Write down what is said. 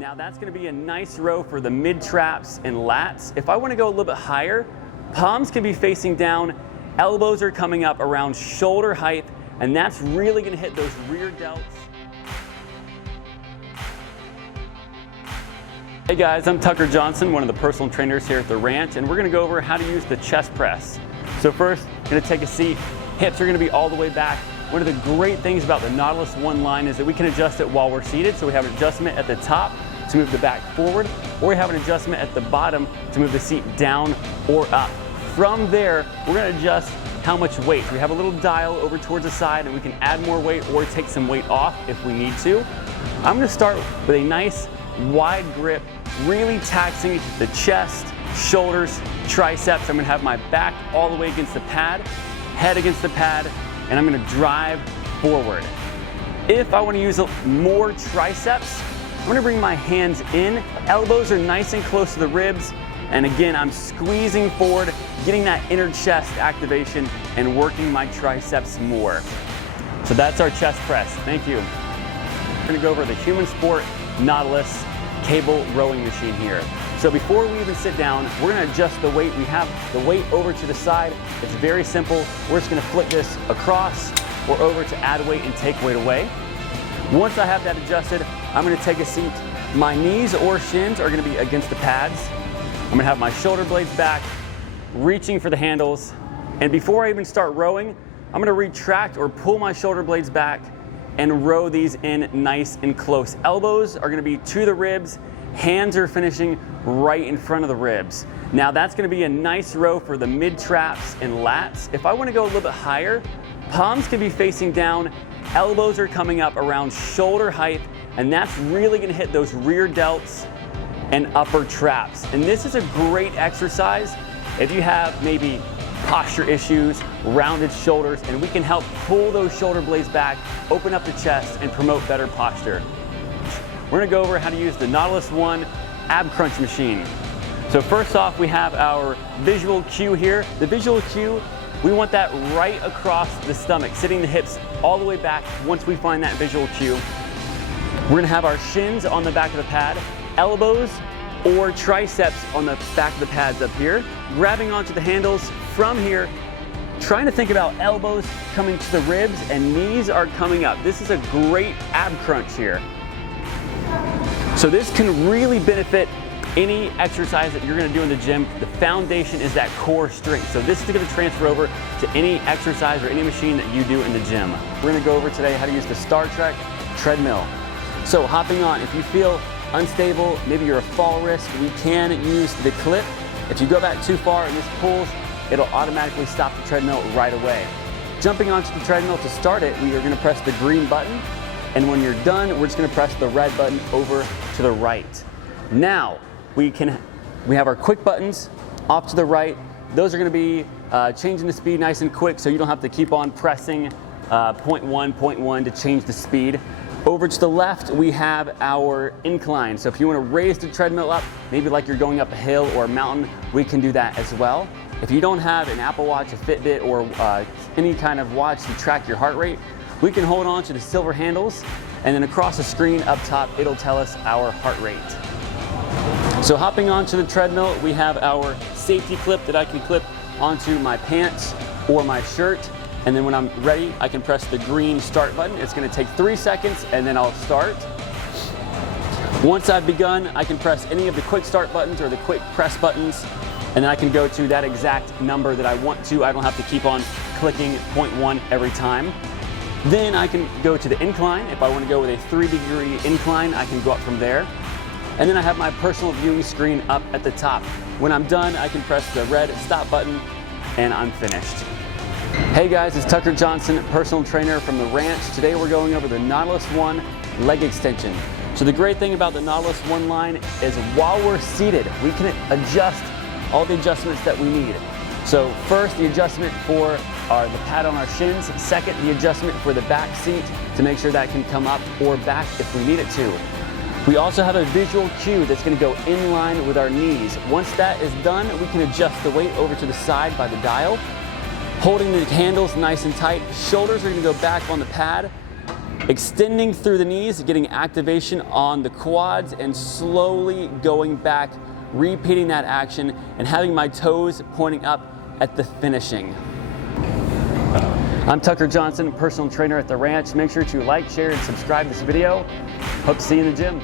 Now that's going to be a nice row for the mid traps and lats. If I want to go a little bit higher, palms can be facing down, elbows are coming up around shoulder height, and that's really going to hit those rear delts. Hey guys, I'm Tucker Johnson, one of the personal trainers here at the ranch, and we're going to go over how to use the chest press. So first, I'm going to take a seat. Hips are going to be all the way back. One of the great things about the Nautilus One line is that we can adjust it while we're seated. So we have an adjustment at the top to move the back forward, or we have an adjustment at the bottom to move the seat down or up. From there, we're going to adjust how much weight. We have a little dial over towards the side, and we can add more weight or take some weight off if we need to. I'm going to start with a nice wide grip, really taxing the chest, shoulders, triceps. I'm going to have my back all the way against the pad, head against the pad, and I'm going to drive forward. If I want to use more triceps, I'm going to bring my hands in. Elbows are nice and close to the ribs, and again, I'm squeezing forward, getting that inner chest activation and working my triceps more. So that's our chest press. Thank you. We're going to go over the Human Sport Nautilus cable rowing machine here. So before we even sit down, we're going to adjust the weight. We have the weight over to the side. It's very simple. We're just going to flick this across or over to add weight and take weight away. Once I have that adjusted, I'm going to take a seat. My knees or shins are going to be against the pads. I'm going to have my shoulder blades back, reaching for the handles. And before I even start rowing, I'm going to retract or pull my shoulder blades back and row these in nice and close. Elbows are going to be to the ribs. Hands are finishing right in front of the ribs. Now that's going to be a nice row for the mid traps and lats. If I want to go a little bit higher, palms can be facing down, elbows are coming up around shoulder height, and that's really going to hit those rear delts and upper traps. And this is a great exercise if you have maybe posture issues, rounded shoulders, and we can help pull those shoulder blades back, open up the chest, and promote better posture. We're going to go over how to use the Nautilus One ab crunch machine. So first off, we have our visual cue here. The visual cue, we want that right across the stomach, sitting the hips all the way back once we find that visual cue. We're going to have our shins on the back of the pad, elbows or triceps on the back of the pads up here, grabbing onto the handles from here, trying to think about elbows coming to the ribs and knees are coming up. This is a great ab crunch here. So this can really benefit any exercise that you're going to do in the gym. The foundation is that core strength. So this is going to transfer over to any exercise or any machine that you do in the gym. We're going to go over today how to use the Star Trek treadmill. So hopping on, if you feel unstable, maybe you're a fall risk, we can use the clip. If you go back too far and this pulls, it'll automatically stop the treadmill right away. Jumping onto the treadmill to start it, we are going to press the green button, and when you're done, we're just going to press the red button over to the right. Now we have our quick buttons off to the right. Those are going to be changing the speed nice and quick, so you don't have to keep on pressing 0.1 to change the speed. Over to the left, we have our incline. So if you want to raise the treadmill up, maybe like you're going up a hill or a mountain, we can do that as well. If you don't have an Apple Watch, a Fitbit, or any kind of watch to track your heart rate, we can hold on to the silver handles, and then across the screen up top, it'll tell us our heart rate. So hopping onto the treadmill, we have our safety clip that I can clip onto my pants or my shirt. And then when I'm ready, I can press the green start button. It's going to take 3 seconds and then I'll start. Once I've begun, I can press any of the quick start buttons or the quick press buttons, and then I can go to that exact number that I want to. I don't have to keep on clicking 0.1 every time. Then I can go to the incline. If I want to go with a 3-degree incline, I can go up from there. And then I have my personal viewing screen up at the top. When I'm done, I can press the red stop button and I'm finished. Hey guys, it's Tucker Johnson, personal trainer from the ranch. Today we're going over the Nautilus One leg extension. So the great thing about the Nautilus One line is while we're seated, we can adjust all the adjustments that we need. So first, the adjustment for the pad on our shins. Second, the adjustment for the back seat to make sure that can come up or back if we need it to. We also have a visual cue that's going to go in line with our knees. Once that is done, we can adjust the weight over to the side by the dial. Holding the handles nice and tight, shoulders are going to go back on the pad, Extending through the knees, getting activation on the quads, and slowly going back, repeating that action, and having my toes pointing up at the finishing. I'm Tucker Johnson, personal trainer at the ranch. Make sure to like, share, and subscribe to this video. Hope to see you in the gym.